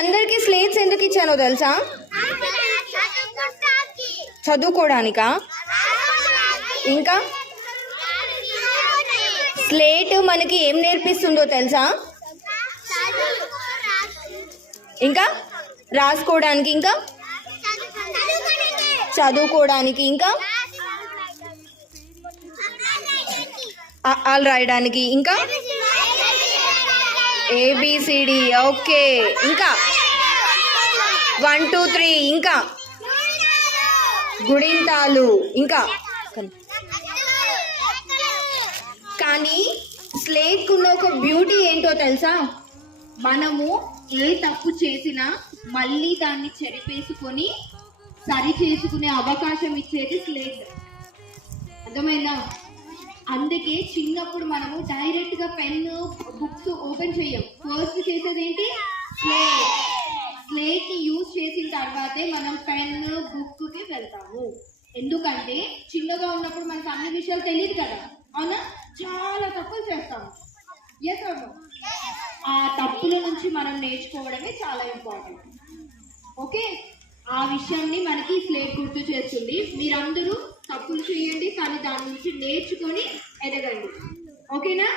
అందరికి స్లేట్స్ ఎందుకు ఇచ్చానో తెలుసా? చదువుకోవడానికా? ఇంకా స్లేట్ మనకి ఏం నేర్పిస్తుందో తెలుసా? ఇంకా రాసుకోవడానికి, ఇంకా చదువుకోవడానికి, ఇంకా ఆల్ రాయడానికి, ఇంకా ఏబిసిడి. ఓకే, ఇంకా 1 2 3, ఇంకా గుడింతాలు, ఇంకా. కానీ స్లేట్ కున్న ఒక బ్యూటీ ఏంటో తెలుసా? మనము ఏ తప్పు చేసినా మళ్ళీ దాన్ని చెరిపేసుకొని సరి చేసుకునే అవకాశం ఇచ్చేది స్లేట్. అర్థమైందా? అందుకే చిన్నప్పుడు మనము డైరెక్ట్ గా పెన్ బుక్స్ ఓపెన్ చేయం. ఫస్ట్ చేసేది ఏంటి? స్లేట్ ని యూజ్ చేసిన తర్వాతే మనం పెన్ బుక్ కి వెళ్తాము. ఎందుకంటే చిన్నగా ఉన్నప్పుడు మనకు అన్ని విషయాలు తెలియదు కదా, అవునా? చాలా తప్పులు చేస్తాము. ఆ తప్పుల నుంచి మనం నేర్చుకోవడమే చాలా ఇంపార్టెంట్. ఓకే, ఆ విషయాన్ని మనకి స్లేట్ గుర్తు చేస్తుంది. మీరందరూ తప్పులు చేయండి, కానీ దాని నుంచి నేర్చుకొని ఎదగండి. ఓకేనా?